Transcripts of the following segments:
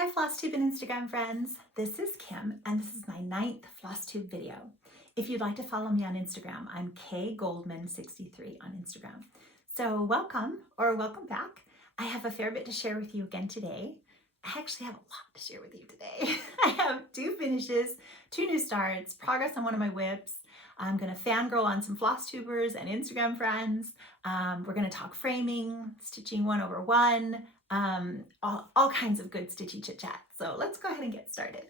Hi Flosstube and Instagram friends, this is Kim and this is my 9th Flosstube video. If you'd like to follow me on Instagram, I'm kgoldman63 on Instagram. So welcome or welcome back. I have a fair bit to share with you again today. I actually have a lot to share with you today. I have 2 finishes, 2 new starts, progress on one of my whips. I'm going to fangirl on some Flosstubers and Instagram friends. We're going to talk framing, stitching 1/1, all kinds of good stitchy chit chat. So let's go ahead and get started.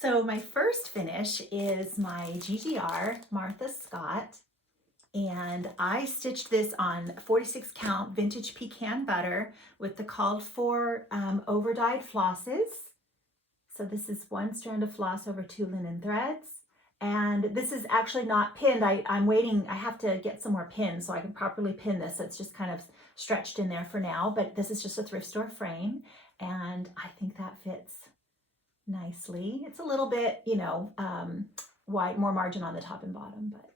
So my first finish is my GGR Martha Scott, and I stitched this on 46 count vintage pecan butter with the called for over dyed flosses. So this is 1 strand of floss over 2 linen threads. And this is actually not pinned. I'm waiting, I have to get some more pins so I can properly pin this. So it's just kind of stretched in there for now, but this is just a thrift store frame. And I think that fits nicely. It's a little bit, wide, more margin on the top and bottom, but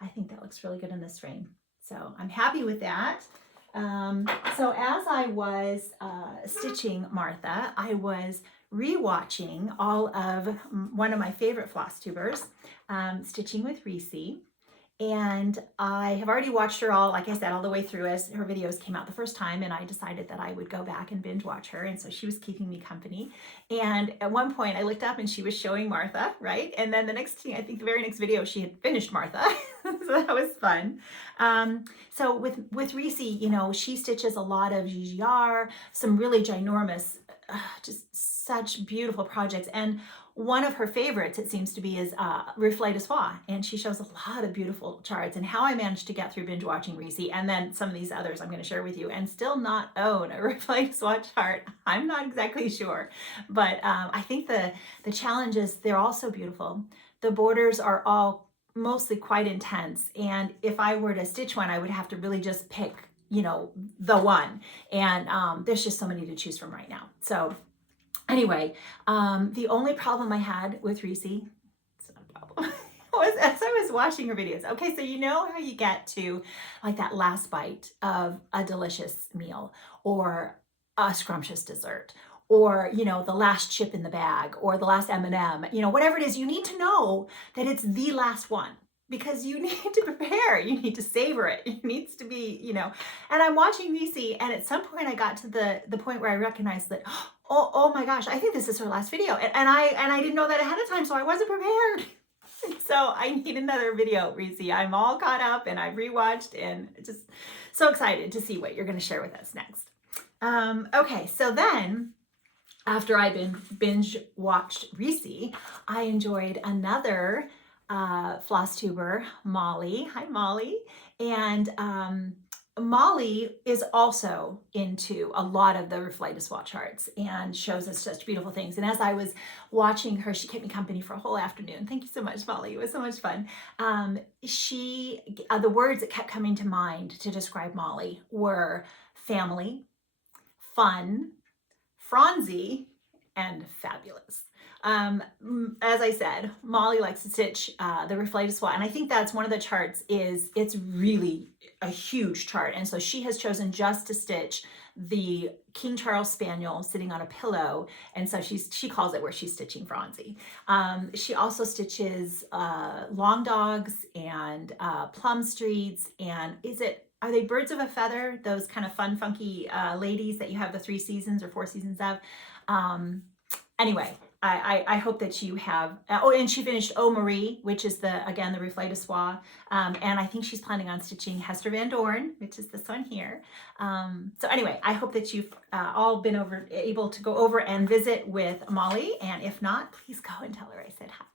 I think that looks really good in this frame. So I'm happy with that. So as I was stitching Martha, I was rewatching all of one of my favorite Flosstubers, Stitching with Reese. And I have already watched her all, like I said, all the way through as her videos came out the first time, and I decided that I would go back and binge watch her, and so she was keeping me company. And at one point I looked up and she was showing Martha, right? And then the next thing, I think the very next video, she had finished Martha. So that was fun. So with Reese, she stitches a lot of GGR, some really ginormous, just such beautiful projects. And one of her favorites, it seems to be, is Reflet de Soie, and she shows a lot of beautiful charts. And how I managed to get through binge watching Reese and then some of these others I'm going to share with you and still not own a Reflet de Soie chart, I'm not exactly sure. But I think the challenge is they're all so beautiful. The borders are all mostly quite intense, and if I were to stitch one, I would have to really just pick, the one. And there's just so many to choose from right now. So anyway, the only problem I had with Reese, it's not a problem, was as I was watching her videos. Okay, so you know how you get to like that last bite of a delicious meal or a scrumptious dessert, or the last chip in the bag, or the last M&M, whatever it is, you need to know that it's the last one, because you need to prepare, you need to savor it, it needs to be, and I'm watching Reese, and at some point I got to the point where I recognized that, oh my gosh, I think this is her last video, and I didn't know that ahead of time, so I wasn't prepared. So I need another video, Reese. I'm all caught up and I've rewatched and just so excited to see what you're going to share with us next. Okay, so then after I binge watched Reese, I enjoyed another Flosstuber, Molly. Hi, Molly. And Molly is also into a lot of the Reflet de Soie charts and shows us such beautiful things. And as I was watching her, she kept me company for a whole afternoon. Thank you so much, Molly. It was so much fun. The words that kept coming to mind to describe Molly were family, fun, Franzi, and fabulous. As I said, Molly likes to stitch the Reflet de Soie, and I think that's one of the charts it's really a huge chart, and so she has chosen just to stitch the King Charles Spaniel sitting on a pillow, and so she calls it where she's stitching Franzi. She also stitches long dogs and plum streets, and are they birds of a feather? Those kind of fun, funky ladies that you have the 3 seasons or 4 seasons of. Anyway, I hope that you have, and she finished Oh Marie, which is again, the Reflet de Soie. And I think she's planning on stitching Hester Van Dorn, which is this one here. So anyway, I hope that you've all been able to go over and visit with Molly. And if not, please go and tell her I said hi.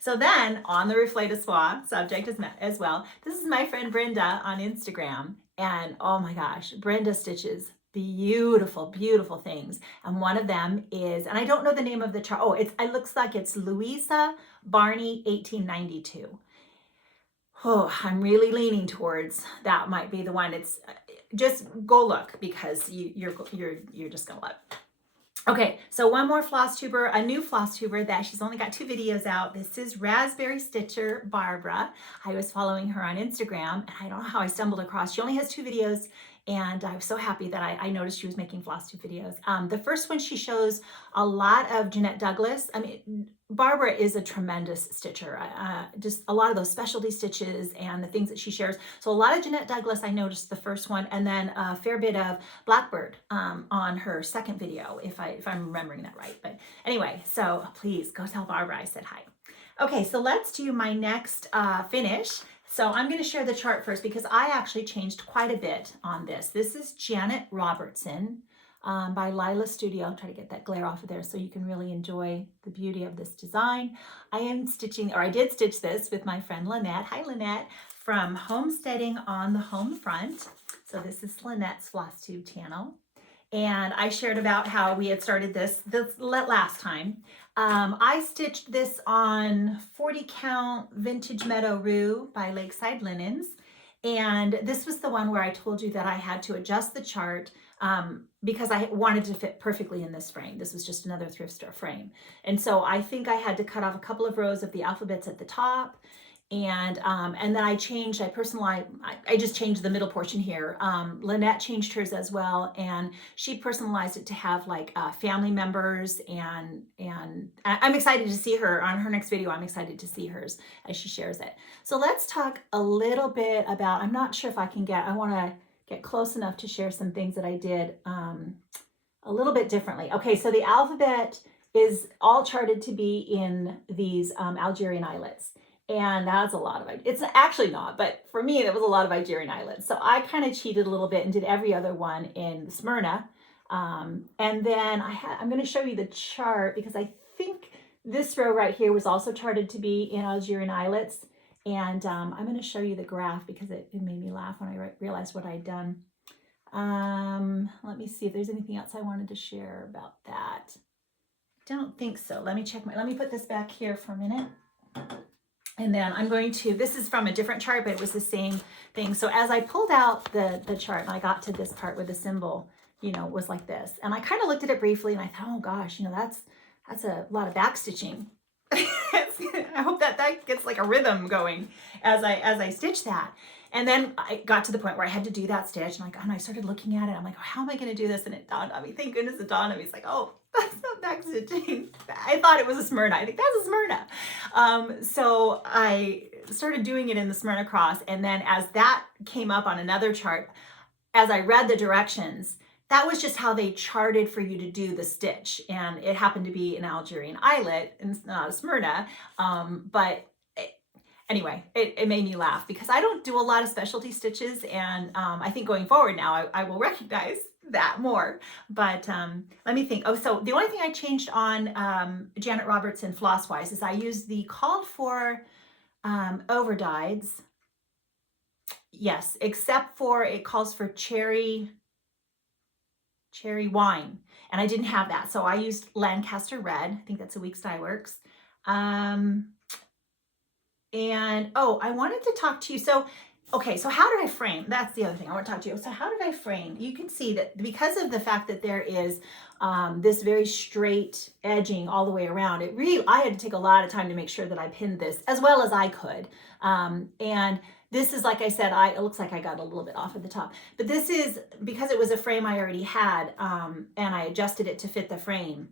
So then on the Reflet de Soie subject as well, this is my friend Brenda on Instagram. And oh my gosh, Brenda stitches beautiful, beautiful things. And one of them is, and I don't know the name of the chart. Oh, it looks like it's Louisa Barney 1892. Oh, I'm really leaning towards that might be the one. It's just go look, because you're just gonna love it. Okay, so one more Flosstuber, a new Flosstuber that she's only got 2 videos out. This is Raspberry Stitcher Barbara. I was following her on Instagram, and I don't know how I stumbled across. She only has 2 videos And I was so happy that I noticed she was making Flosstube videos. The first one, she shows a lot of Jeanette Douglas. I mean, Barbara is a tremendous stitcher. Just a lot of those specialty stitches and the things that she shares. So a lot of Jeanette Douglas, I noticed the first one, and then a fair bit of Blackbird on her second video, if I'm remembering that right. But anyway, so please go tell Barbara I said hi. Okay, so let's do my next finish. So I'm going to share the chart first because I actually changed quite a bit on this. This is Janet Robertson by Lila Studio. I'll try to get that glare off of there so you can really enjoy the beauty of this design. I am stitching, or I did stitch this with my friend Lynette. Hi Lynette, from Homesteading on the Home Front. So this is Lynette's Flosstube channel. And I shared about how we had started this last time. I stitched this on 40 count Vintage Meadow Rue by Lakeside Linens. And this was the one where I told you that I had to adjust the chart because I wanted to fit perfectly in this frame. This was just another thrift store frame. And so I think I had to cut off a couple of rows of the alphabets at the top. And then I personalized, I just changed the middle portion here. Lynette changed hers as well, and she personalized it to have like family members, and I'm excited to see her on her next video. I'm excited to see hers as she shares it. So let's talk a little bit about, I'm not sure if I want to get close enough to share some things that I did a little bit differently. Okay, so the alphabet is all charted to be in these Algerian eyelets. And that's a lot of, it's actually not, but for me, there was a lot of Algerian eyelets. So I kind of cheated a little bit and did every other one in Smyrna. And then I'm going to show you the chart because I think this row right here was also charted to be in Algerian eyelets. And I'm going to show you the graph because it made me laugh when I realized what I'd done. Let me see if there's anything else I wanted to share about that. Don't think so. Let me put this back here for a minute. And then I'm going to, this is from a different chart, but it was the same thing. So as I pulled out the chart and I got to this part where the symbol, was like this. And I kind of looked at it briefly and I thought, oh gosh, that's a lot of back stitching. I hope that gets like a rhythm going as I stitch that. And then I got to the point where I had to do that stitch and I started looking at it. I'm like, oh, how am I going to do this? And it dawned on me. Thank goodness it dawned on me. It's like, oh, that's not back stitching. I thought it was a Smyrna. I think that's a Smyrna. So I started doing it in the Smyrna cross. And then as that came up on another chart, as I read the directions, that was just how they charted for you to do the stitch. And it happened to be an Algerian eyelet and not a Smyrna. Anyway, it made me laugh because I don't do a lot of specialty stitches. And I think going forward now, I will recognize that more. But let me think. Oh, so the only thing I changed on Janet Robertson floss-wise is I used the called for overdyes. Yes, except for it calls for cherry wine. And I didn't have that. So I used Lancaster Red. I think that's a Weeks Dye Works. And oh, I wanted to talk to you. So, okay, so how did I frame? That's the other thing I want to talk to you. So how did I frame? You can see that because of the fact that there is this very straight edging all the way around, I had to take a lot of time to make sure that I pinned this as well as I could. And this is, like I said, it looks like I got a little bit off at the top, but this is because it was a frame I already had, and I adjusted it to fit the frame.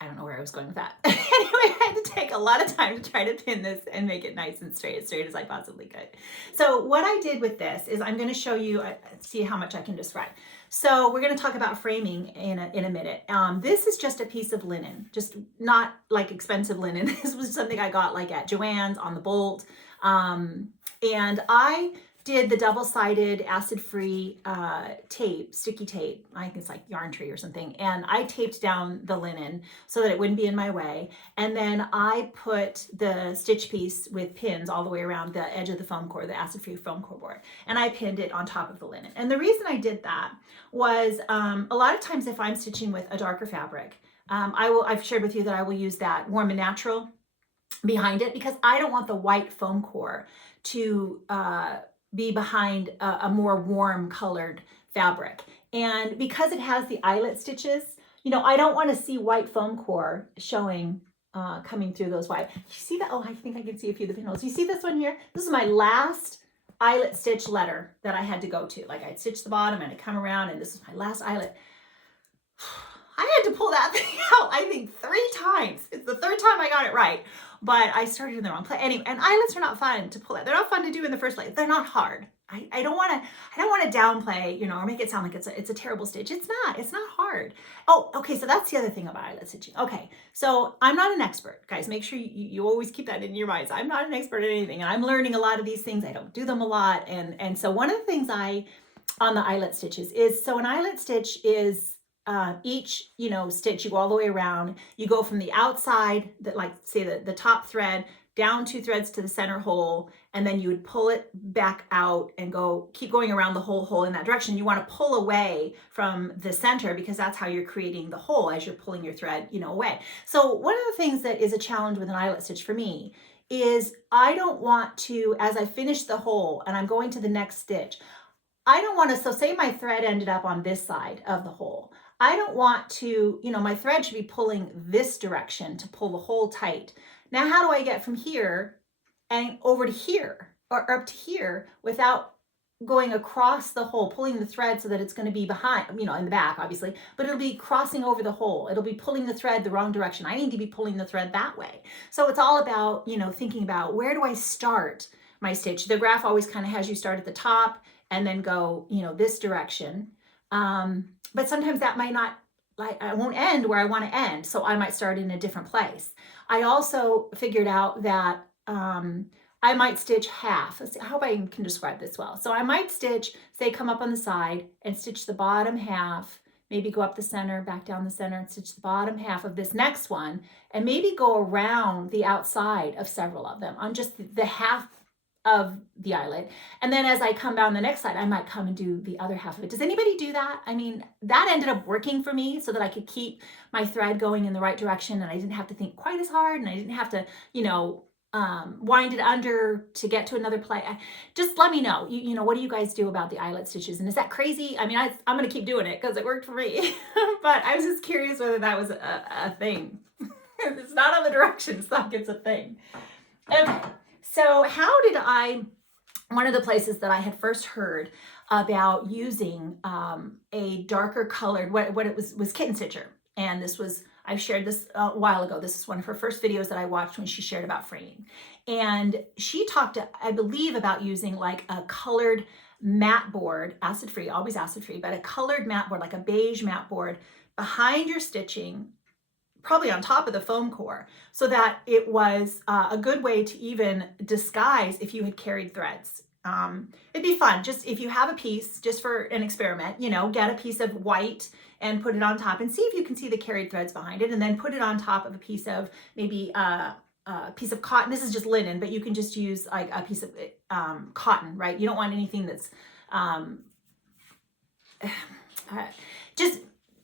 I don't know where I was going with that. Anyway, I had to take a lot of time to try to pin this and make it nice and straight as I possibly could. So what I did with this is I'm going to show you, see how much I can describe. So we're going to talk about framing in a minute. This is just a piece of linen, just not like expensive linen. This was something I got like at Joann's on the Bolt. And I did the double-sided acid-free tape, sticky tape. I think it's like Yarn Tree or something. And I taped down the linen so that it wouldn't be in my way. And then I put the stitch piece with pins all the way around the edge of the foam core, the acid-free foam core board. And I pinned it on top of the linen. And the reason I did that was a lot of times if I'm stitching with a darker fabric, I've shared with you that I will use that Warm and Natural behind it because I don't want the white foam core to be behind a more warm colored fabric. And because it has the eyelet stitches, I don't want to see white foam core showing, coming through those white. You see that? Oh, I think I can see a few of the pinholes. You see this one here? This is my last eyelet stitch letter that I had to go to. Like I'd stitch the bottom and I'd come around and this is my last eyelet. I had to pull that thing out, I think 3 times. It's the 3rd time I got it right, but I started in the wrong place. Anyway, and eyelets are not fun to pull out. They're not fun to do in the first place. They're not hard. I don't want to downplay, you know, or make it sound like it's a terrible stitch. It's not hard. Oh, okay. So that's the other thing about eyelet stitching. Okay. So I'm not an expert, guys. Make sure you always keep that in your minds. I'm not an expert at anything, and I'm learning a lot of these things. I don't do them a lot. And so one of the things on the eyelet stitches is, so an eyelet stitch is, each, you know, stitch, you go all the way around, you go from the outside, that, like say the top thread, down 2 threads to the center hole, and then you would pull it back out and keep going around the whole hole in that direction. You want to pull away from the center because that's how you're creating the hole as you're pulling your thread, you know, away. So one of the things that is a challenge with an eyelet stitch for me is I don't want to, as I finish the hole and I'm going to the next stitch, I don't want to, so say my thread ended up on this side of the hole. I don't want to, you know, my thread should be pulling this direction to pull the hole tight. Now, how do I get from here and over to here or up to here without going across the hole, pulling the thread so that it's going to be behind, you know, in the back, obviously, but it'll be crossing over the hole. It'll be pulling the thread the wrong direction. I need to be pulling the thread that way. So it's all about, you know, thinking about where do I start my stitch? The graph always kind of has you start at the top and then go, you know, this direction. But sometimes that might not, like, I won't end where I want to end. So I might start in a different place. I also figured out that I might stitch half. Let's see, I hope I can describe this well. So I might stitch, say, come up on the side and stitch the bottom half, maybe go up the center, back down the center and stitch the bottom half of this next one, and maybe go around the outside of several of them on just the half of the eyelet. And then as I come down the next side, I might come and do the other half of it. Does anybody do that? I mean, that ended up working for me so that I could keep my thread going in the right direction and I didn't have to think quite as hard and I didn't have to, you know, wind it under to get to another place. Just let me know, you know, what do you guys do about the eyelet stitches? And is that crazy? I mean, I'm going to keep doing it because it worked for me, but I was just curious whether that was a thing. It's not on the directions, like it's a thing. Okay. So how did one of the places that I had first heard about using a darker colored, what it was Kitten Stitcher. And this was, I've shared this a while ago. This is one of her first videos that I watched when she shared about framing. And she talked, I believe, about using like a colored mat board, acid-free, always acid-free, but a colored mat board, like a beige mat board behind your stitching, probably on top of the foam core, so that it was a good way to even disguise if you had carried threads. It'd be fun, just if you have a piece, just for an experiment, you know, get a piece of white and put it on top and see if you can see the carried threads behind it, and then put it on top of a piece of maybe a piece of cotton. This is just linen, but you can just use like a piece of cotton, right? You don't want anything that's just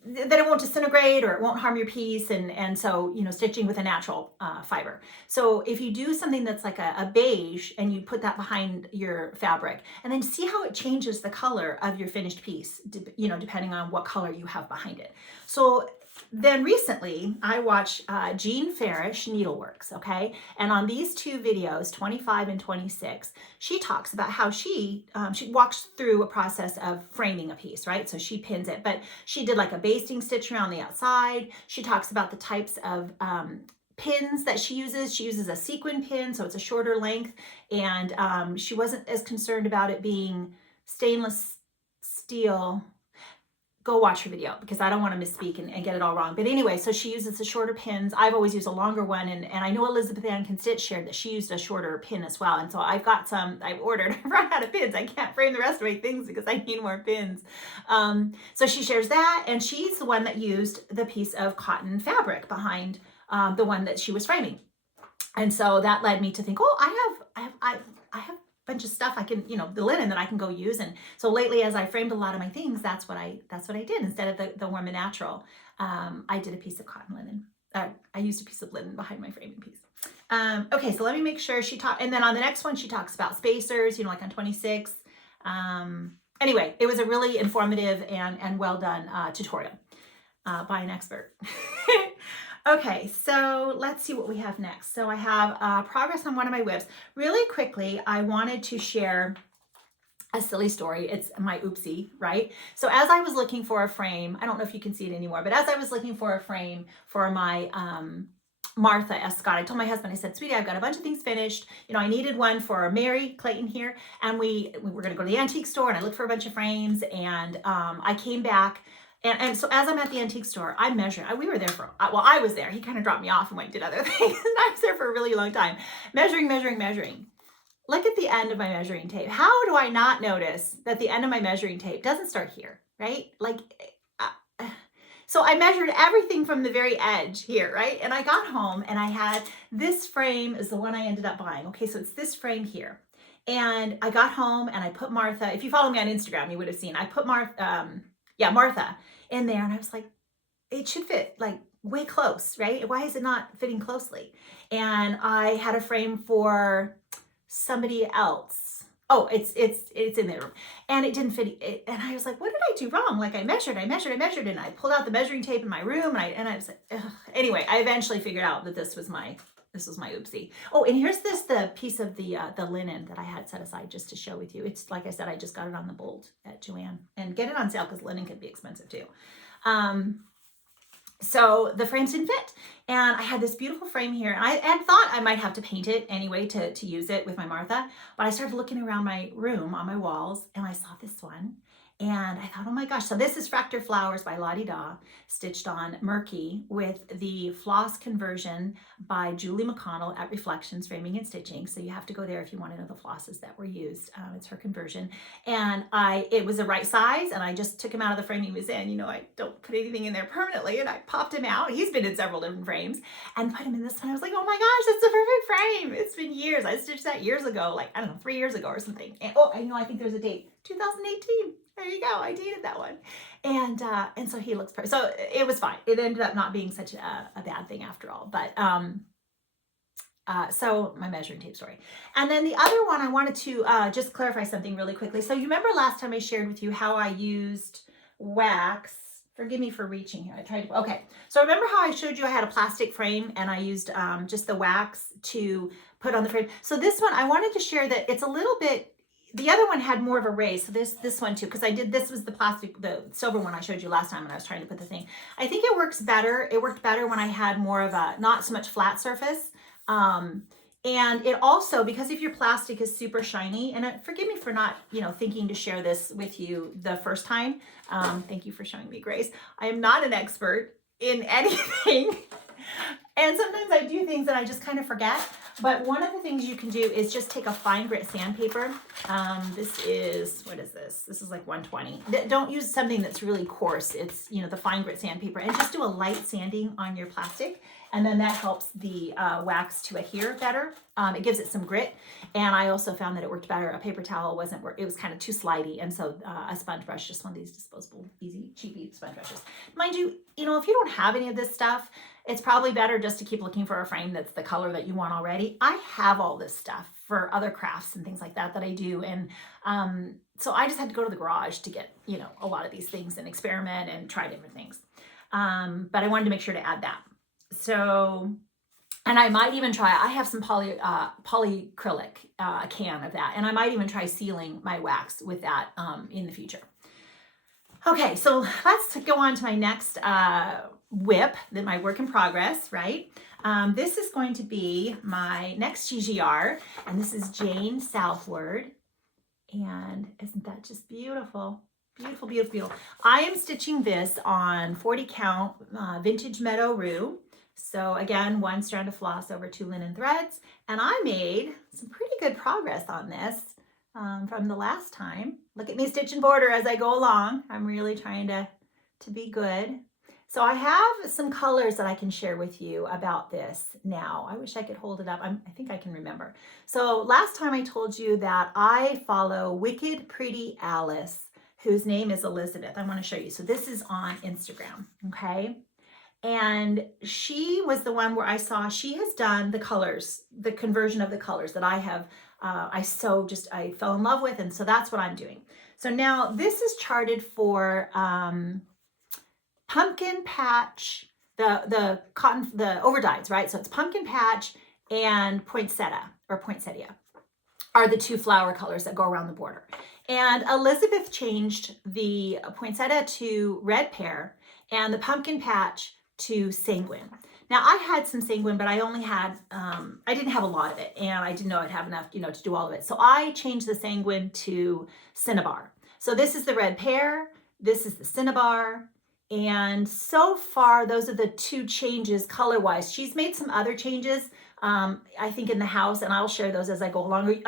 that it won't disintegrate or it won't harm your piece, and so, you know, stitching with a natural fiber. So if you do something that's like a beige and you put that behind your fabric, and then see how it changes the color of your finished piece, you know, depending on what color you have behind it. So then recently I watched Jean Farish Needleworks, okay? And on these 2 videos, 25 and 26, she talks about how she walks through a process of framing a piece, right? So she pins it, but she did like a basting stitch around the outside. She talks about the types of pins that she uses. She uses a sequin pin, so it's a shorter length, and she wasn't as concerned about it being stainless steel. Go watch her video because I don't want to misspeak and get it all wrong. But anyway, so she uses the shorter pins. I've always used a longer one, and I know Elizabeth Ann Can Stitch shared that she used a shorter pin as well. And so I've got some, I've ordered, I've run out of pins. I can't frame the rest of my things because I need more pins. So she shares that, and she's the one that used the piece of cotton fabric behind the one that she was framing. And so that led me to think, oh, I have bunch of stuff I can, you know, the linen that I can go use. And so lately, as I framed a lot of my things, that's what I did. Instead of the warm and natural, I did a piece of cotton linen. I used a piece of linen behind my framing piece. Okay, so let me make sure she talked. And then on the next one, she talks about spacers, you know, like on 26. Anyway, it was a really informative and well done tutorial by an expert. Okay, so let's see what we have next. So I have progress on one of my WIPs. Really quickly, I wanted to share a silly story. It's my oopsie, right? So as I was looking for a frame, I don't know if you can see it anymore, but as I was looking for a frame for my Martha S. Scott, I told my husband, I said, sweetie, I've got a bunch of things finished. You know, I needed one for Mary Clayton here, and we were going to go to the antique store, and I looked for a bunch of frames, and I came back. And so as I'm at the antique store, I'm measuring. We were there for, well, I was there. He kind of dropped me off and went and did other things. I was there for a really long time, measuring. Look at the end of my measuring tape. How do I not notice that the end of my measuring tape doesn't start here, right? Like, so I measured everything from the very edge here, right? And I got home and I had this frame is the one I ended up buying. Okay, so it's this frame here. And I got home and I put Martha, if you follow me on Instagram, you would have seen, I put Martha in there, and I was like, it should fit like way close, right? Why is it not fitting closely? And I had a frame for somebody else. Oh, it's in there, and it didn't fit. And I was like, what did I do wrong? Like I measured, and I pulled out the measuring tape in my room, and I was like, ugh. Anyway, I eventually figured out that this was my oopsie. Oh, and here's the piece of the linen that I had set aside just to show with you. It's like I said, I just got it on the Bolt at Joann, and get it on sale because linen can be expensive too. So the frames didn't fit, and I had this beautiful frame here, and I thought I might have to paint it anyway to use it with my Martha, but I started looking around my room on my walls, and I saw this one, and I thought, oh my gosh. So this is Fractor Flowers by Lottie Da, stitched on Murky with the floss conversion by Julie McConnell at Reflections Framing and Stitching. So you have to go there if you want to know the flosses that were used. It's her conversion. And it was the right size, and I just took him out of the frame he was in. You know, I don't put anything in there permanently, and I popped him out. He's been in several different frames, and put him in this one. I was like, oh my gosh, it's the perfect frame. It's been years. I stitched that years ago, like, I don't know, 3 years ago or something. And oh, I think there's a date, 2018. There you go. I dated that one. And so he looks perfect. So it was fine. It ended up not being such a bad thing after all. But so my measuring tape story. And then the other one, I wanted to just clarify something really quickly. So you remember last time I shared with you how I used wax. Forgive me for reaching here. I tried to, okay. So remember how I showed you I had a plastic frame and I used just the wax to put on the frame. So this one, I wanted to share that it's a little bit, the other one had more of a raise, so this one too, because this was the plastic, the silver one I showed you last time when I was trying to put the thing. I think it works better. It worked better when I had more of a, not so much flat surface. And it also, because if your plastic is super shiny, and forgive me for not, thinking to share this with you the first time. Thank you for showing me grace. I am not an expert in anything. And sometimes I do things that I just kind of forget. But one of the things you can do is just take a fine grit sandpaper. This is, what is this? This is like 120. Don't use something that's really coarse. It's, the fine grit sandpaper, and just do a light sanding on your plastic. And then that helps the wax to adhere better. It gives it some grit. And I also found that it worked better. A paper towel wasn't, it was kind of too slidey. And so a sponge brush, just one of these disposable, easy, cheapy sponge brushes. Mind you, if you don't have any of this stuff, it's probably better just to keep looking for a frame that's the color that you want already. I have all this stuff for other crafts and things like that I do. And so I just had to go to the garage to get, a lot of these things and experiment and try different things. But I wanted to make sure to add that. So, and I might even try, I have some polyacrylic can of that, and I might even try sealing my wax with that in the future. Okay, so let's go on to my next WIP, my work in progress, right? This is going to be my next GGR, and this is Jane Southward. And isn't that just beautiful? Beautiful, beautiful, beautiful. I am stitching this on 40 count vintage meadow rue. So again, 1 strand of floss over 2 linen threads. And I made some pretty good progress on this from the last time. Look at me stitch and border as I go along. I'm really trying to be good. So I have some colors that I can share with you about this now. I wish I could hold it up. I think I can remember. So last time I told you that I follow Wicked Pretty Alice, whose name is Elizabeth. I want to show you. So this is on Instagram, okay? And she was the one where I saw she has done the colors, the conversion of the colors that I have, I fell in love with. And so that's what I'm doing. So now this is charted for pumpkin patch, the overdyes, right? So it's pumpkin patch and poinsettia or poinsettia. are the two flower colors that go around the border. And Elizabeth changed the poinsettia to red pear and the pumpkin patch to sanguine. Now I had some sanguine, but I only had, I didn't have a lot of it, and I didn't know I'd have enough, to do all of it. So I changed the sanguine to cinnabar. So this is the red pear, this is the cinnabar, and so far those are the two changes color-wise. She's made some other changes, I think, in the house, and I'll share those as I go along.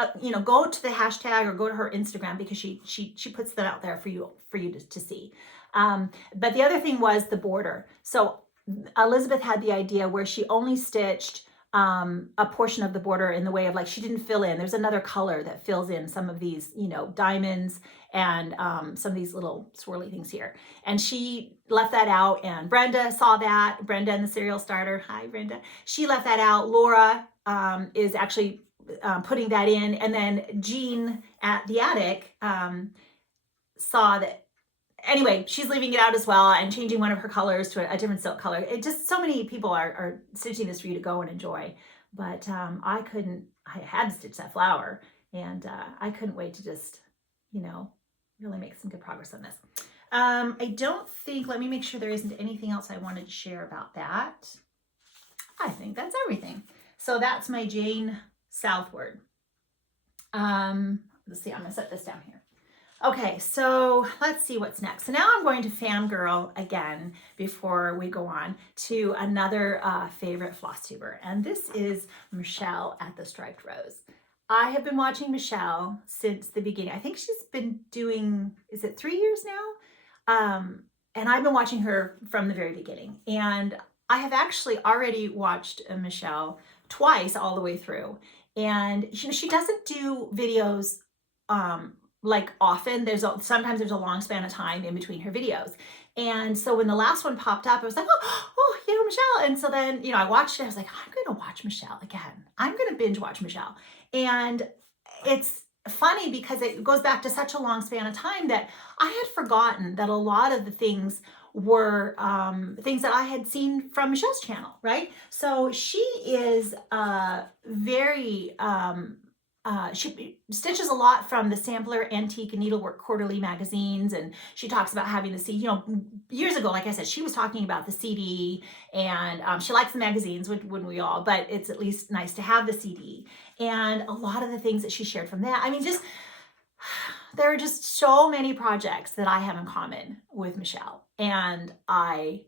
Go to the hashtag or go to her Instagram, because she puts them out there for you to see. But the other thing was the border. So Elizabeth had the idea where she only stitched a portion of the border in the way of, like, she didn't fill in. There's another color that fills in some of these, diamonds and some of these little swirly things here. And she left that out, and Brenda saw that. Brenda and the Serial Starter. Hi, Brenda. She left that out. Laura is actually putting that in. And then Jean at the attic saw that. Anyway, she's leaving it out as well and changing one of her colors to a different silk color. It just, so many people are stitching this for you to go and enjoy. But I had to stitch that flower, and I couldn't wait to just, really make some good progress on this. I don't think, let me make sure there isn't anything else I wanted to share about that. I think that's everything. So that's my Jane Southward. Let's see, I'm gonna set this down here. Okay, so let's see what's next. So now I'm going to fangirl again before we go on to another favorite Flosstuber, and this is Michelle at the Striped Rose. I have been watching Michelle since the beginning. I think she's been doing, is it 3 years now? And I've been watching her from the very beginning. And I have actually already watched Michelle twice all the way through. And she doesn't do videos like often. Sometimes there's a long span of time in between her videos. And so when the last one popped up, I was like, oh, Michelle. And so then, I watched it. I was like, I'm going to watch Michelle again. I'm going to binge watch Michelle. And it's funny because it goes back to such a long span of time that I had forgotten that a lot of the things were things that I had seen from Michelle's channel, right? So she is very, she stitches a lot from the Sampler, Antique, and Needlework Quarterly magazines, and she talks about having the CD. Years ago, like I said, she was talking about the CD, and she likes the magazines, wouldn't we all? But it's at least nice to have the CD. And a lot of the things that she shared from that, there are just so many projects that I have in common with Michelle, and I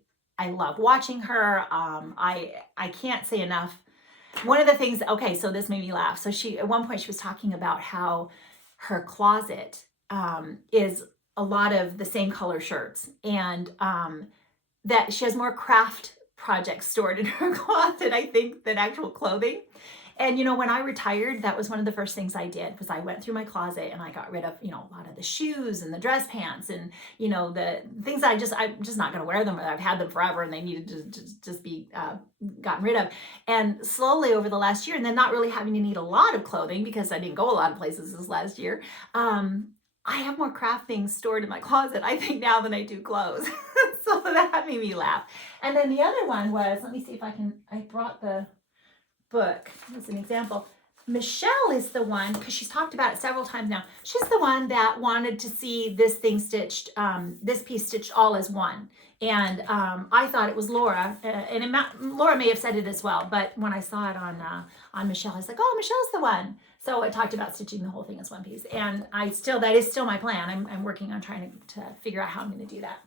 love watching her. I can't say enough. One of the things, okay, so this made me laugh. So at one point she was talking about how her closet is a lot of the same color shirts, and that she has more craft projects stored in her closet, I think, than actual clothing. And, when I retired, that was one of the first things I did, was I went through my closet and I got rid of, a lot of the shoes and the dress pants and, the things that I'm just not going to wear them. I've had them forever and they needed to just be gotten rid of. And slowly over the last year, and then not really having to need a lot of clothing because I didn't go a lot of places this last year, I have more craft things stored in my closet, I think, now than I do clothes. So that made me laugh. And then the other one was, let me see if I brought the book as an example. Michelle is the one, because she's talked about it several times now, she's the one that wanted to see this thing stitched, this piece stitched all as one. And I thought it was Laura, and Laura may have said it as well, but when I saw it on Michelle, I was like, oh, Michelle's the one. So I talked about stitching the whole thing as one piece, and that is still my plan. I'm working on trying to figure out how I'm going to do that.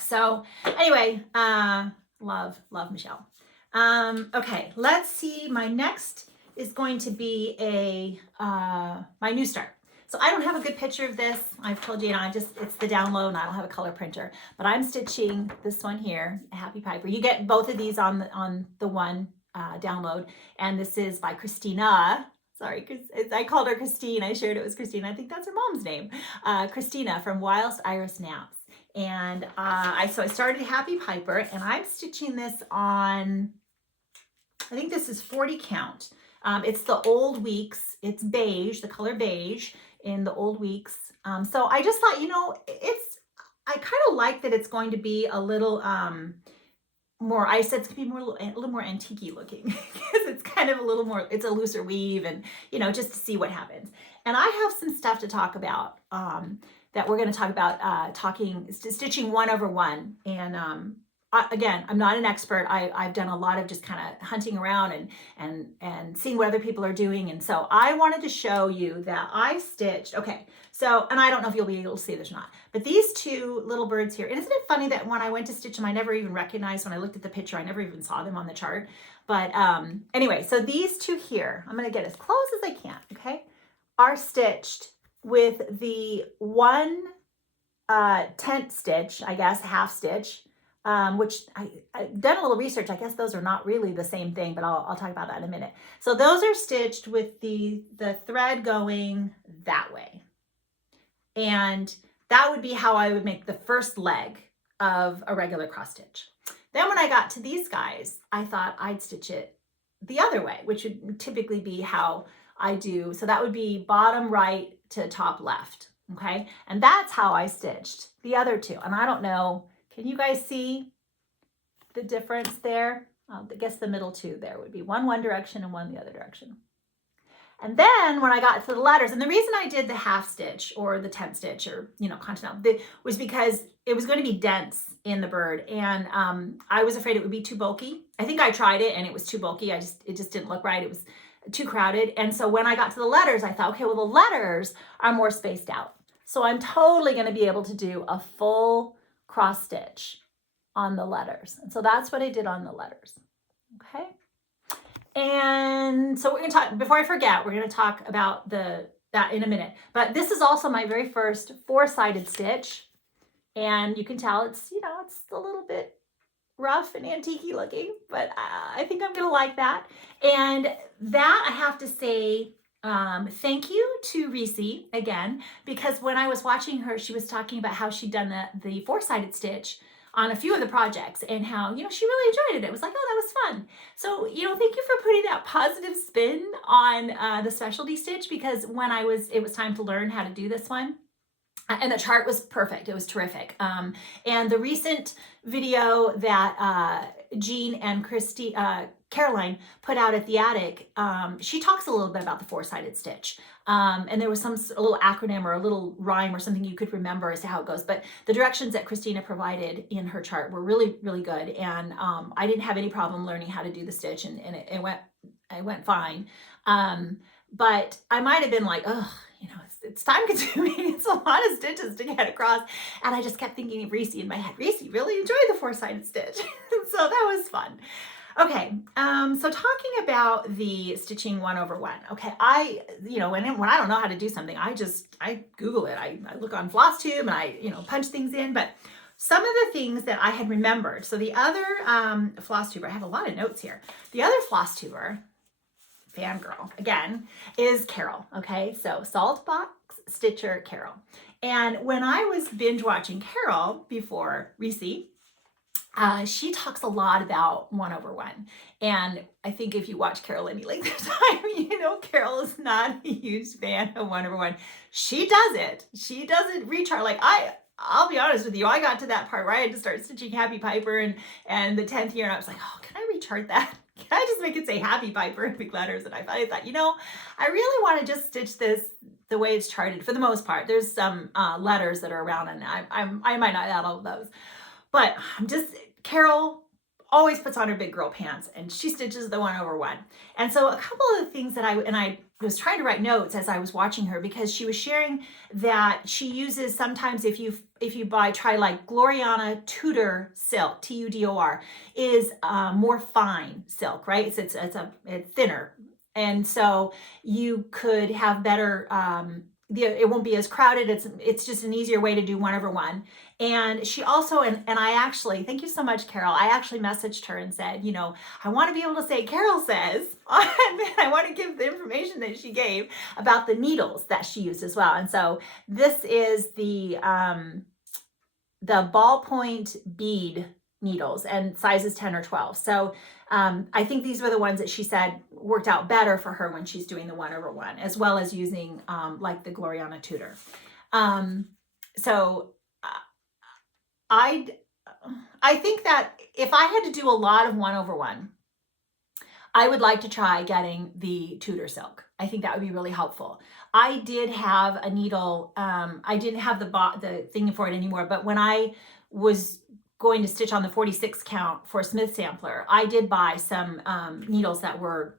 So anyway, love Michelle. Okay, let's see. My next is going to be my new start. So I don't have a good picture of this. I've told you, it's the download and I don't have a color printer, but I'm stitching this one here, Happy Piper. You get both of these on the one download, and this is by Christina. Sorry, I called her Christine. I shared it was Christine. I think that's her mom's name. Christina from Whilst Iris Naps. And so I started Happy Piper, and I'm stitching this on, I think this is 40 count. It's the Old Weeks. It's beige, the color beige in the Old Weeks. So I just thought, I kind of like that it's going to be a little more, I said it's gonna be more, a little more antique-y looking because it's kind of a little more, it's a looser weave and, you know, just to see what happens. And I have some stuff to talk about that we're going to talk about stitching 1/1. And again, I'm not an expert. I've done a lot of just kind of hunting around and seeing what other people are doing. And so I wanted to show you that I stitched, okay, so, and I don't know if you'll be able to see this or not, but these two little birds here, and isn't it funny that when I went to stitch them, I never even recognized, when I looked at the picture, I never even saw them on the chart. But anyway, so these two here, I'm going to get as close as I can, okay, are stitched with the one tent stitch, I guess, half stitch, which I've done a little research. I guess those are not really the same thing, but I'll talk about that in a minute. So those are stitched with the thread going that way. And that would be how I would make the first leg of a regular cross stitch. Then when I got to these guys, I thought I'd stitch it the other way, which would typically be how I do. So that would be bottom right to top left. Okay. And that's how I stitched the other two. And I don't know, can you guys see the difference there? I guess the middle two there would be one direction and one the other direction. And then when I got to the letters, and the reason I did the half stitch or the tent stitch or, you know, continental, was because it was going to be dense in the bird. And I was afraid it would be too bulky. I think I tried it and it was too bulky. It just didn't look right. It was too crowded. And so when I got to the letters, I thought, okay, well, the letters are more spaced out. So I'm totally going to be able to do a full cross stitch on the letters. And so that's what I did on the letters. Okay. And so we're going to talk, before I forget, we're going to talk about that in a minute. But this is also my very first four-sided stitch. And you can tell it's, you know, it's a little bit rough and antique-y looking, but I think I'm going to like that. And that, I have to say, thank you to Reese again, because when I was watching her, she was talking about how she'd done the four-sided stitch on a few of the projects and how, you know, she really enjoyed it. It was like, oh, that was fun. So, you know, thank you for putting that positive spin on the specialty stitch, because when it was time to learn how to do this one, and the chart was perfect. It was terrific. And the recent video that Jean and Caroline put out at the attic, she talks a little bit about the four-sided stitch. And there was a little acronym or a little rhyme or something you could remember as to how it goes. But the directions that Christina provided in her chart were really, really good. And I didn't have any problem learning how to do the stitch, and it went fine. But I might have been like, oh, you know, it's time consuming. It's a lot of stitches to get across. And I just kept thinking of Reese in my head. Reese really enjoyed the four-sided stitch. So that was fun. Okay, so talking about the stitching 1/1. Okay, you know, when I don't know how to do something, I Google it. I look on Flosstube and I, you know, punch things in. But some of the things that I had remembered. So the other Flosstuber, I have a lot of notes here. The other Flosstuber, fangirl again, is Carol. Okay, so Saltbox Stitcher Carol. And when I was binge watching Carol before Reese, she talks a lot about 1/1. And I think if you watch Carol any length of time, you know Carol is not a huge fan of 1/1. She does it. She doesn't rechart. Like I'll be honest with you, I got to that part where I had to start stitching Happy Piper and the 10th year, and I was like, oh, can I rechart that? Can I just make it say Happy Piper in big letters? And I thought, you know, I really want to just stitch this the way it's charted for the most part. There's some letters that are around, and I might not add all of those. But Carol always puts on her big girl pants, and she stitches the 1/1. And so a couple of the things that I was trying to write notes as I was watching her, because she was sharing that she uses sometimes, if you try like Gloriana Tudor silk, Tudor, is more fine silk, right? It's thinner. And so you could have better, it won't be as crowded. It's just an easier way to do 1/1. And she also, and I actually, thank you so much, Carol. I actually messaged her and said, you know, I want to be able to say Carol says, and I want to give the information that she gave about the needles that she used as well. And so this is the ballpoint bead needles, and sizes 10 or 12. So I think these were the ones that she said worked out better for her when she's doing the 1/1, as well as using like the Gloriana Tudor. So I think that if I had to do a lot of 1/1, I would like to try getting the Tudor silk. I think that would be really helpful. I did have a needle. I didn't have the thing for it anymore, but when I was going to stitch on the 46 count for a Smith sampler, I did buy some needles that were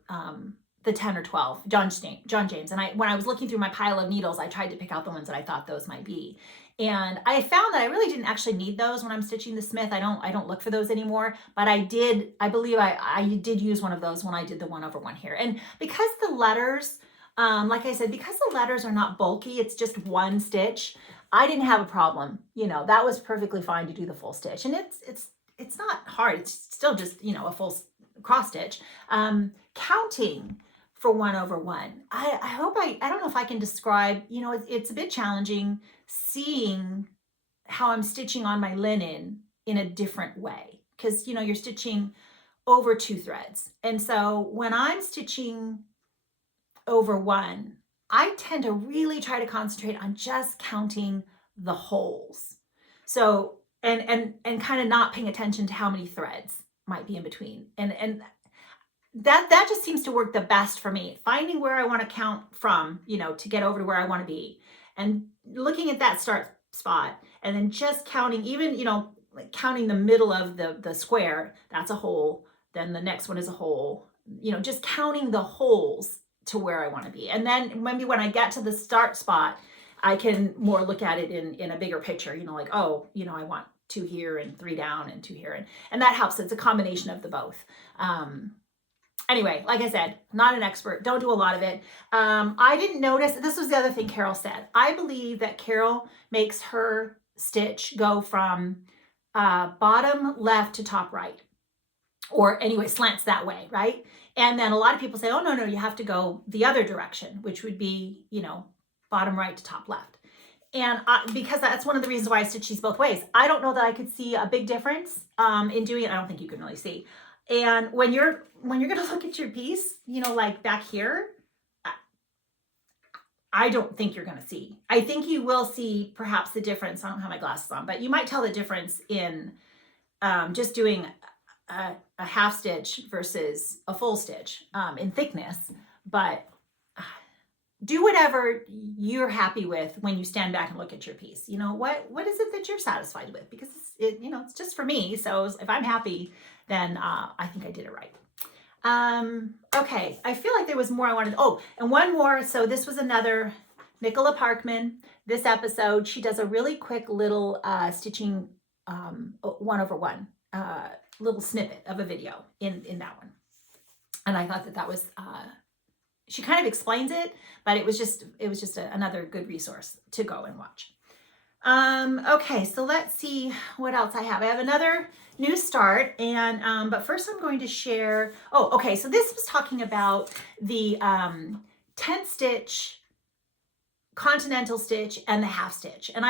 the 10 or 12, John James. And when I was looking through my pile of needles, I tried to pick out the ones that I thought those might be. And I found that I really didn't actually need those when I'm stitching the Smith. I don't look for those anymore, but I believe I did use one of those when I did the 1/1 here. And because the letters, like I said, because the letters are not bulky, it's just one stitch, I didn't have a problem. You know, that was perfectly fine to do the full stitch. And it's not hard. It's still just, you know, a full cross stitch. Counting for 1/1. I don't know if I can describe, you know, it's a bit challenging seeing how I'm stitching on my linen in a different way, because, you know, you're stitching over 2 threads. And so when I'm stitching over 1, I tend to really try to concentrate on just counting the holes. So, and kind of not paying attention to how many threads might be in between. And that just seems to work the best for me, finding where I want to count from, you know, to get over to where I want to be, and looking at that start spot, and then just counting, even, you know, like counting the middle of the square, that's a hole, then the next one is a hole, you know, just counting the holes to where I want to be. And then maybe when I get to the start spot, I can more look at it in a bigger picture, you know, like, oh, you know, I want 2 here and 3 down and 2 here. And that helps. It's a combination of the both. Anyway, like I said, not an expert, don't do a lot of it. I didn't notice, this was the other thing Carol said. I believe that Carol makes her stitch go from bottom left to top right, or anyway, slants that way, right? And then a lot of people say, oh, no, you have to go the other direction, which would be, you know, bottom right to top left. And because that's one of the reasons why I stitch these both ways. I don't know that I could see a big difference in doing it. I don't think you can really see. And when you're going to look at your piece, you know, like back here, I don't think you're going to see. I think you will see perhaps the difference. I don't have my glasses on, but you might tell the difference in just doing a half stitch versus a full stitch in thickness. But do whatever you're happy with when you stand back and look at your piece. You know, what is it that you're satisfied with? Because you know, it's just for me. So if I'm happy, then I think I did it right. Okay, I feel like there was more I wanted. Oh, and one more. So this was another Nicola Parkman. This episode, she does a really quick little stitching 1/1 little snippet of a video in that one. And I thought that was she kind of explains it, but it was just another good resource to go and watch. Okay, so let's see what else I have. I have another new start, and but first I'm going to share. Oh, okay. So this was talking about the 10 stitch continental stitch and the half stitch, and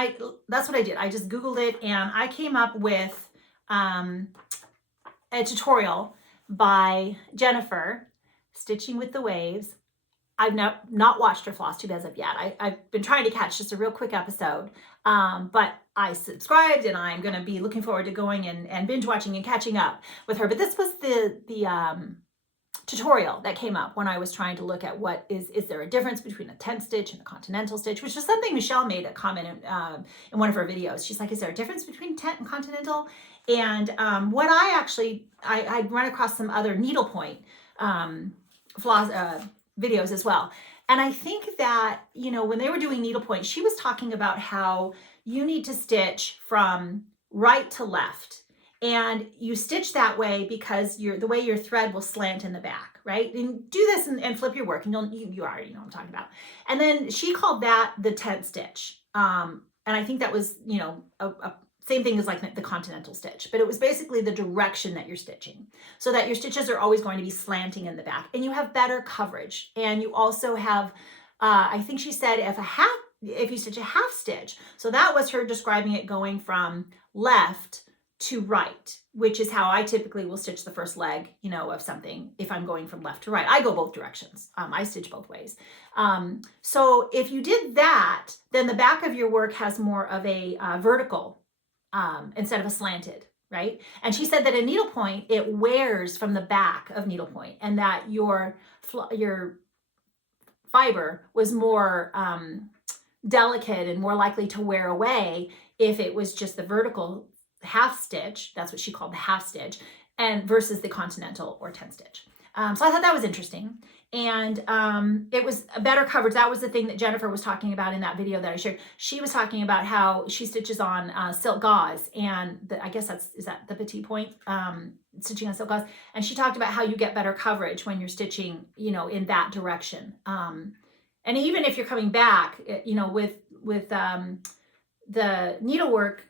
that's what I did. I just Googled it, and I came up with a tutorial by Jennifer, Stitching with the Waves. I've not watched her Flosstube as of yet. I've been trying to catch just a real quick episode, but I subscribed, and I'm going to be looking forward to going and binge watching and catching up with her. But this was the tutorial that came up when I was trying to look at what is there a difference between a 10 stitch and a continental stitch, which is something Michelle made a comment in one of her videos. She's like, is there a difference between 10 and continental? And what I'd run across some other needlepoint videos as well. And I think that, you know, when they were doing needlepoint, she was talking about how you need to stitch from right to left. And you stitch that way because the way your thread will slant in the back, right? And do this and flip your work, and you already know what I'm talking about. And then she called that the 10th stitch. And I think that was, you know, a same thing as like the continental stitch, but it was basically the direction that you're stitching, so that your stitches are always going to be slanting in the back, and you have better coverage. And you also have, I think she said if you stitch a half stitch, so that was her describing it going from left to right, which is how I typically will stitch the first leg, you know, of something. If I'm going from left to right, I go both directions. I stitch both ways. So if you did that, then the back of your work has more of a vertical instead of a slanted right? And she said that a needlepoint, it wears from the back of needlepoint, and that your fiber was more delicate and more likely to wear away if it was just the vertical half stitch. That's what she called the half stitch, and versus the continental or 10 stitch. So I thought that was interesting. And it was a better coverage. That was the thing that Jennifer was talking about in that video that I shared. She was talking about how she stitches on silk gauze, and I guess is that the petite point, stitching on silk gauze. And she talked about how you get better coverage when you're stitching, you know, in that direction. And even if you're coming back, you know, with the needlework,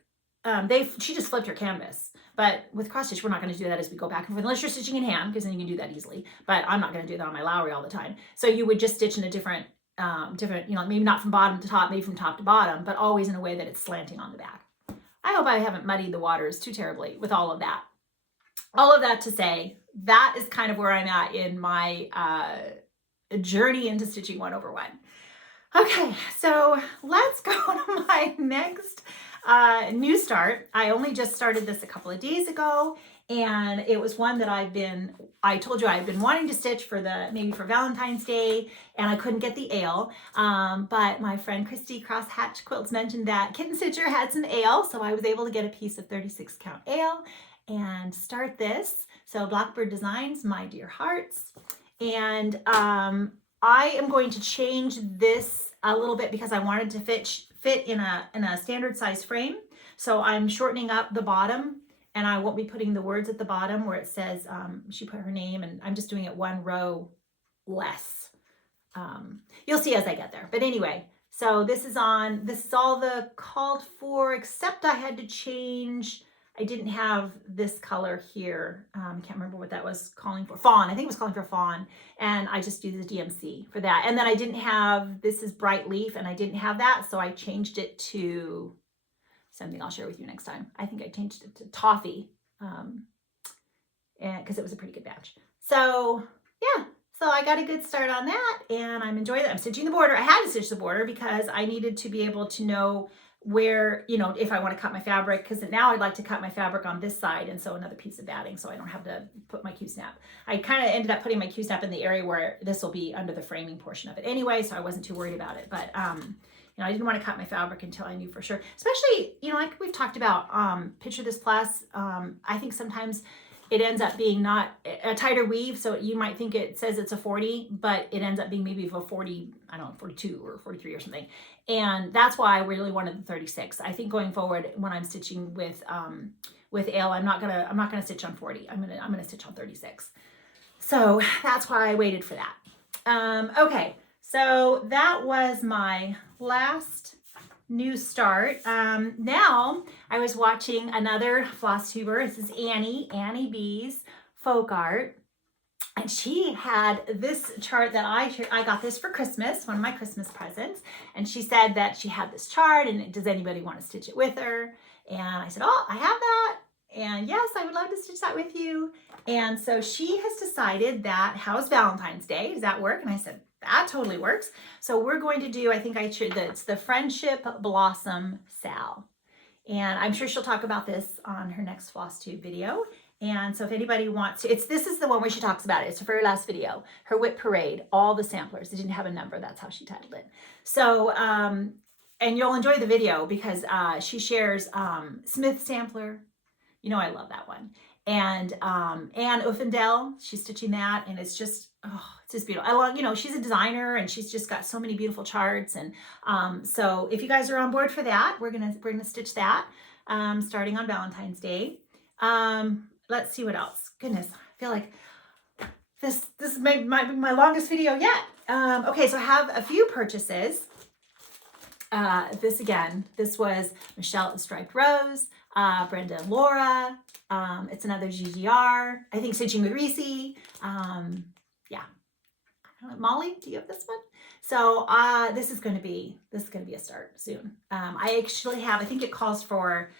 she just flipped her canvas. But with cross stitch, we're not going to do that as we go back and forth, unless you're stitching in hand, because then you can do that easily. But I'm not going to do that on my Lowry all the time. So you would just stitch in a different, you know, maybe not from bottom to top, maybe from top to bottom, but always in a way that it's slanting on the back. I hope I haven't muddied the waters too terribly with all of that. All of that to say, that is kind of where I'm at in my journey into stitching 1/1. Okay, so let's go to my next new start. I only just started this a couple of days ago, and it was one that I told you I've been wanting to stitch for maybe for Valentine's Day, and I couldn't get the ale. But my friend Christy Crosshatch Quilts mentioned that Kitten Stitcher had some ale, so I was able to get a piece of 36 count ale and start this. So Blackbird Designs, My Dear Hearts. And I am going to change this a little bit because I wanted to fit in a standard size frame. So I'm shortening up the bottom, and I won't be putting the words at the bottom where it says she put her name, and I'm just doing it one row less. You'll see as I get there. But anyway, so this is all the called for, except I had to change. I didn't have this color here. Can't remember what that was calling for. Fawn. I think it was calling for fawn. And I just used the DMC for that. And then I didn't have, this is bright leaf, and I didn't have that. So I changed it to something I'll share with you next time. I think I changed it to toffee because it was a pretty good batch. So yeah, so I got a good start on that, and I'm enjoying it. I'm stitching the border. I had to stitch the border because I needed to be able to know where, you know, if I want to cut my fabric, because now I'd like to cut my fabric on this side, and so another piece of batting, so I don't have to put my Q-snap. I kind of ended up putting my Q-snap in the area where this will be under the framing portion of it anyway, so I wasn't too worried about it. But you know, I didn't want to cut my fabric until I knew for sure. Especially, you know, like we've talked about, Picture This Plus. I think sometimes it ends up being not a tighter weave, so you might think it says it's a 40, but it ends up being maybe a 40, I don't know, 42 or 43 or something. And that's why I really wanted the 36. I think going forward, when I'm stitching with ale, I'm not gonna stitch on 40. I'm gonna stitch on 36. So that's why I waited for that. Okay, so that was my last new start. Now I was watching another Flosstuber. This is Annie B's folk art. And she had this chart that I got this for Christmas, one of my Christmas presents. And she said that she had this chart, and does anybody want to stitch it with her? And I said, oh, I have that. And yes, I would love to stitch that with you. And so she has decided that, how's Valentine's Day? Does that work? And I said, that totally works. So we're going to do, I think it's the Friendship Blossom Sal. And I'm sure she'll talk about this on her next Flosstube video. And so if anybody wants to, this is the one where she talks about it. It's her very last video, her WIP parade, all the samplers. It didn't have a number. That's how she titled it. So, and you'll enjoy the video because she shares Smith sampler. You know, I love that one. And Anne Uffendell, she's stitching that, and it's just, oh, it's just beautiful. I love, you know, she's a designer, and she's just got so many beautiful charts. And so if you guys are on board for that, we're gonna stitch that starting on Valentine's Day. Let's see what else. Goodness, I feel like this may be my longest video yet. Okay, so I have a few purchases. This was Michelle and Striped Rose, Brenda and Laura. It's another GGR. I think Stitching with Reese. Yeah. Molly, do you have this one? So this is going to be a start soon. I actually have, I think it calls for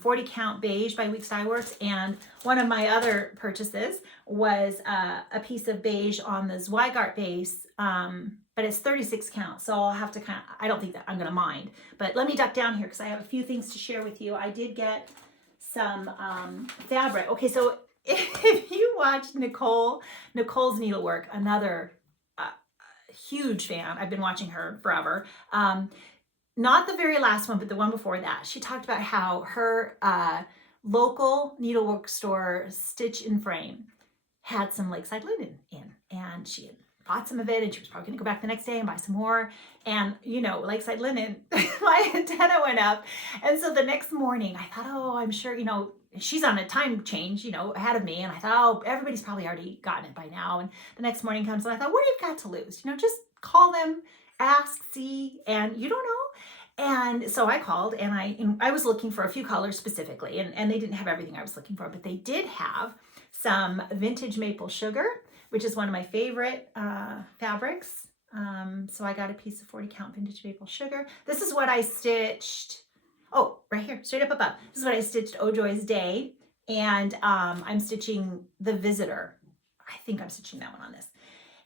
40 count beige by Weeks Dye Works, and one of my other purchases was a piece of beige on the Zweigart base, but it's 36 count, so I'll have to I don't think that I'm gonna mind, but let me duck down here because I have a few things to share with you. I did get some fabric. Okay, so if you watch Nicole's needlework, another huge fan. I've been watching her forever. Not the very last one, but the one before that. She talked about how her local needlework store, Stitch and Frame, had some Lakeside linen in, and she had bought some of it, and she was probably going to go back the next day and buy some more. And you know, Lakeside linen, my antenna went up. And so the next morning I thought, oh, I'm sure, you know, she's on a time change, you know, ahead of me. And I thought, oh, everybody's probably already gotten it by now. And the next morning comes and I thought, what do you got to lose? You know, just call them, ask, see, and you don't know. And so I called, and I was looking for a few colors specifically, and they didn't have everything I was looking for, but they did have some vintage maple sugar, which is one of my favorite fabrics. So I got a piece of 40 count vintage maple sugar. This is what I stitched. Oh, right here, straight up above. This is what I stitched Ojoy's Day. And I'm stitching the Visitor. I think I'm stitching that one on this.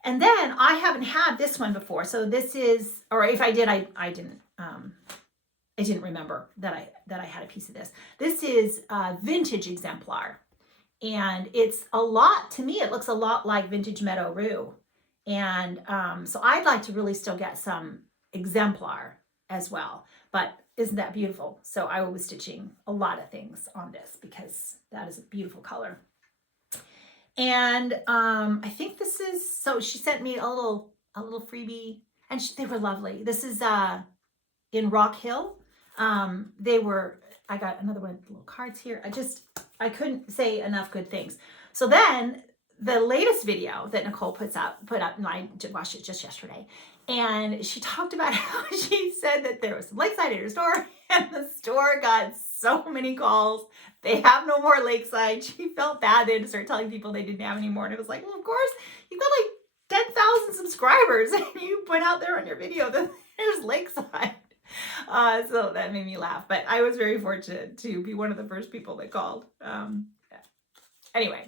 And then I haven't had this one before. So this is, or if I did, I didn't remember that I had a piece of this. This is a vintage exemplar. And it's a lot, to me, it looks a lot like Vintage Meadow Rue. And so I'd like to really still get some exemplar as well. But isn't that beautiful? So I will be stitching a lot of things on this because that is a beautiful color. And I think this is, so she sent me a little freebie, and they were lovely. This is in Rock Hill. I got another one, little cards here. I couldn't say enough good things. So then the latest video that Nicole put up, and I watched it just yesterday, and she talked about how she said that there was some Lakeside at her store, and the store got so many calls. They have no more Lakeside. She felt bad. They had to start telling people they didn't have any more. And it was like, well, of course, you've got like 10,000 subscribers, and you put out there on your video that there's Lakeside. So that made me laugh, but I was very fortunate to be one of the first people that called. Anyway,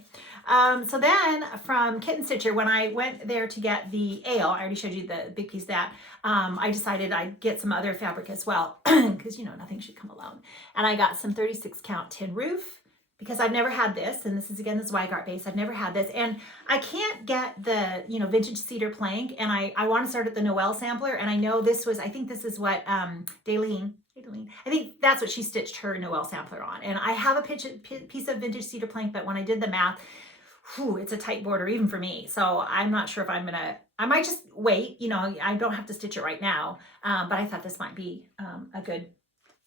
so then from Kitten Stitcher, when I went there to get the ale, I already showed you the big piece of that, I decided I'd get some other fabric as well, because, you know, nothing should come alone. And I got some 36 count tin roof, because I've never had this, and this is, again, this Weigart base. I've never had this, and I can't get the, you know, vintage cedar plank, and I want to start at the Noel sampler, and I know this was, I think this is what Daleen, I think that's what she stitched her Noel sampler on. And I have a piece of vintage cedar plank, but when I did the math, it's a tight border even for me. So I'm not sure if I might just wait, you know, I don't have to stitch it right now, but I thought this might be a good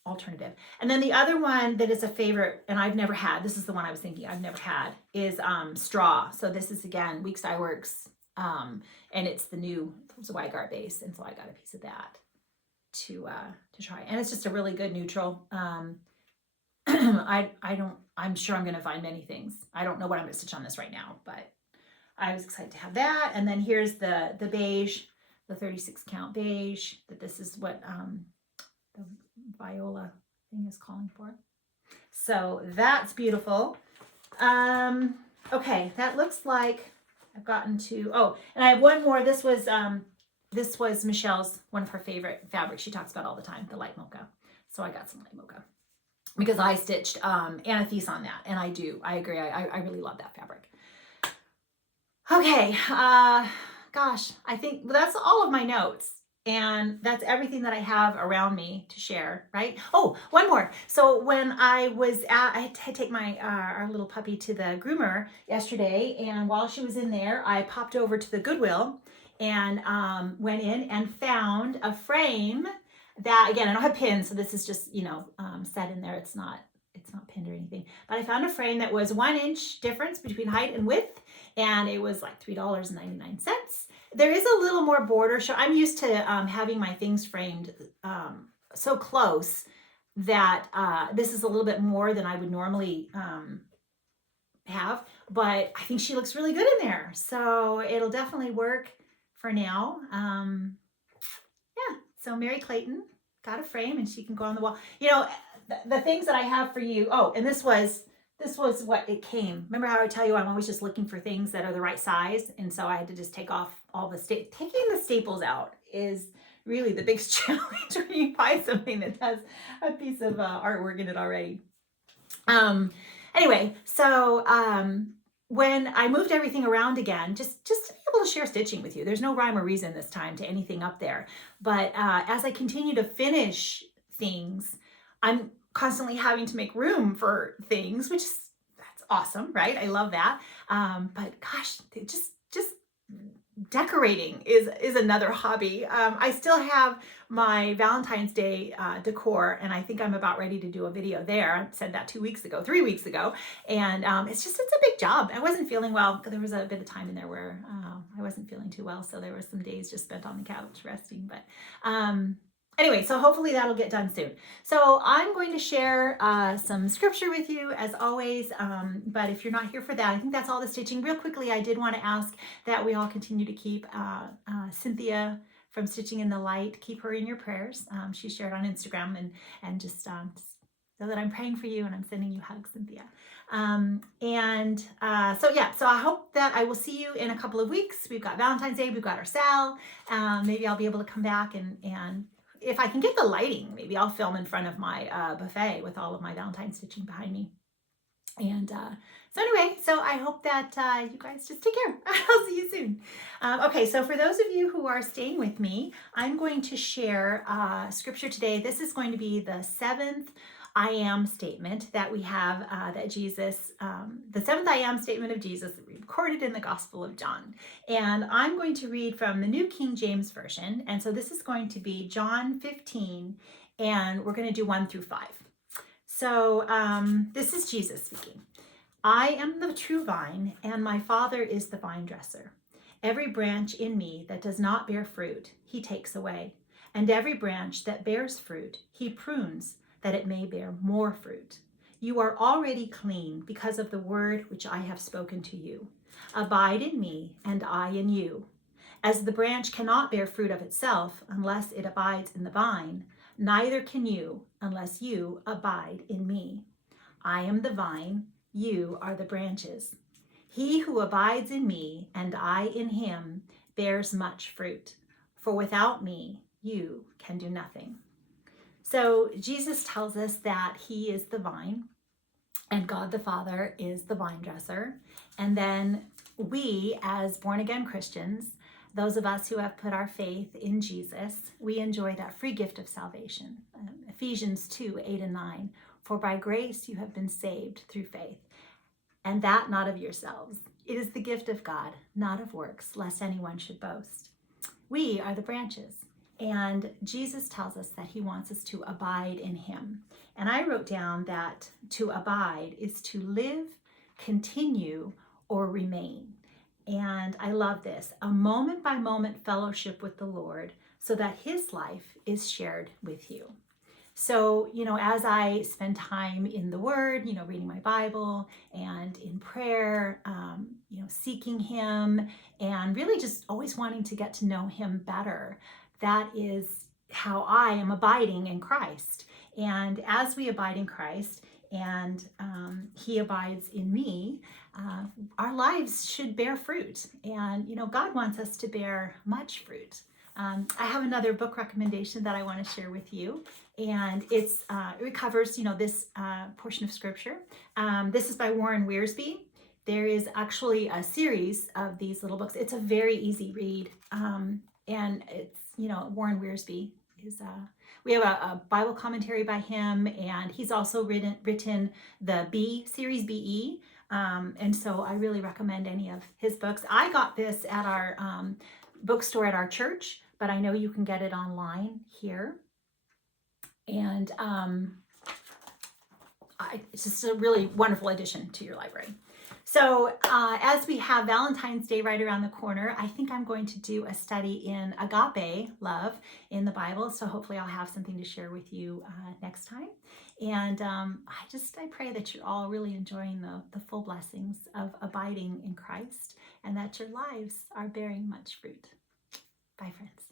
alternative. And then the other one that is a favorite, and I've never had, this is the one I was thinking I've never had, is straw. So this is, again, Weeks Dye Works, and it's the new Weigart base, and so I got a piece of that to try. And it's just a really good neutral. I'm sure I'm going to find many things. I don't know what I'm going to stitch on this right now, but I was excited to have that. And then here's the beige, the 36 count beige, that this is what the Viola thing is calling for. So that's beautiful. Okay, that looks like I've gotten to, oh, and I have one more. This was Michelle's, one of her favorite fabrics she talks about all the time, the light mocha. So I got some light mocha because I stitched Anathes on that, and I agree. I really love that fabric. Okay, gosh, I think that's all of my notes. And that's everything that I have around me to share, right? Oh, one more. So when I had to take my our little puppy to the groomer yesterday, and while she was in there, I popped over to the Goodwill and went in and found a frame that, again, I don't have pins, so this is just, you know, set in there. It's not pinned or anything. But I found a frame that was 1 inch difference between height and width, and it was like $3.99. There is a little more border show. I'm used to having my things framed so close that this is a little bit more than I would normally have, but I think she looks really good in there. So it'll definitely work for now. Yeah, so Mary Clayton got a frame, and she can go on the wall. You know, the things that I have for you. Oh, and this was what it came. Remember how I tell you I'm always just looking for things that are the right size, and so I had to just take off all the taking the staples out is really the biggest challenge when you buy something that has a piece of artwork in it already. Anyway, so when I moved everything around again, just to be able to share stitching with you, there's no rhyme or reason this time to anything up there. But as I continue to finish things, I'm constantly having to make room for things, which is, that's awesome, right? I love that. But gosh, just decorating is another hobby. I still have my Valentine's Day decor, and I think I'm about ready to do a video there. I said that 3 weeks ago, and it's a big job. I wasn't feeling well. There was a bit of time in there where I wasn't feeling too well, so there were some days just spent on the couch resting. But anyway, so hopefully that'll get done soon. So I'm going to share some scripture with you as always, but if you're not here for that, I think that's all the stitching. Real quickly, I did want to ask that we all continue to keep Cynthia from Stitching in the Light. Keep her in your prayers. She shared on Instagram, and just know that I'm praying for you and I'm sending you hugs, Cynthia. So I hope that I will see you in a couple of weeks. We've got Valentine's Day, we've got our sale. Maybe I'll be able to come back and if I can get the lighting, maybe I'll film in front of my buffet with all of my Valentine stitching behind me. And so anyway, so I hope that you guys just take care. I'll see you soon. Okay, so for those of you who are staying with me, I'm going to share scripture today. This is going to be the seventh I am statement that we have that Jesus, the seventh I am statement of Jesus recorded in the Gospel of John. And I'm going to read from the New King James Version. And so this is going to be John 15, and we're going to do 1 through 5. So this is Jesus speaking. I am the true vine, and my Father is the vine dresser. Every branch in me that does not bear fruit, he takes away. And every branch that bears fruit, he prunes, that it may bear more fruit. You are already clean because of the word which I have spoken to you. Abide in me, and I in you. As the branch cannot bear fruit of itself unless it abides in the vine, neither can you unless you abide in me. I am the vine, you are the branches. He who abides in me and I in him bears much fruit, for without me you can do nothing. So Jesus tells us that he is the vine and God the Father is the vine dresser. And then we, as born-again Christians, those of us who have put our faith in Jesus, we enjoy that free gift of salvation. Ephesians 2:8-9, for by grace you have been saved through faith, and that not of yourselves. It is the gift of God, not of works, lest anyone should boast. We are the branches. And Jesus tells us that he wants us to abide in him. And I wrote down that to abide is to live, continue, or remain. And I love this, a moment by moment fellowship with the Lord so that his life is shared with you. So, as I spend time in the Word, reading my Bible and in prayer, seeking him and really just always wanting to get to know him better, that is how I am abiding in Christ. And as we abide in Christ and he abides in me, our lives should bear fruit. And, God wants us to bear much fruit. I have another book recommendation that I want to share with you. And it covers, this portion of scripture. This is by Warren Wiersbe. There is actually a series of these little books. It's a very easy read. And it's, Warren Wiersbe is, we have a Bible commentary by him, and he's also written the series BE. And so I really recommend any of his books. I got this at our bookstore at our church, but I know you can get it online here. And it's just a really wonderful addition to your library. So as we have Valentine's Day right around the corner, I think I'm going to do a study in agape love in the Bible. So hopefully I'll have something to share with you next time. And I pray that you're all really enjoying the full blessings of abiding in Christ and that your lives are bearing much fruit. Bye, friends.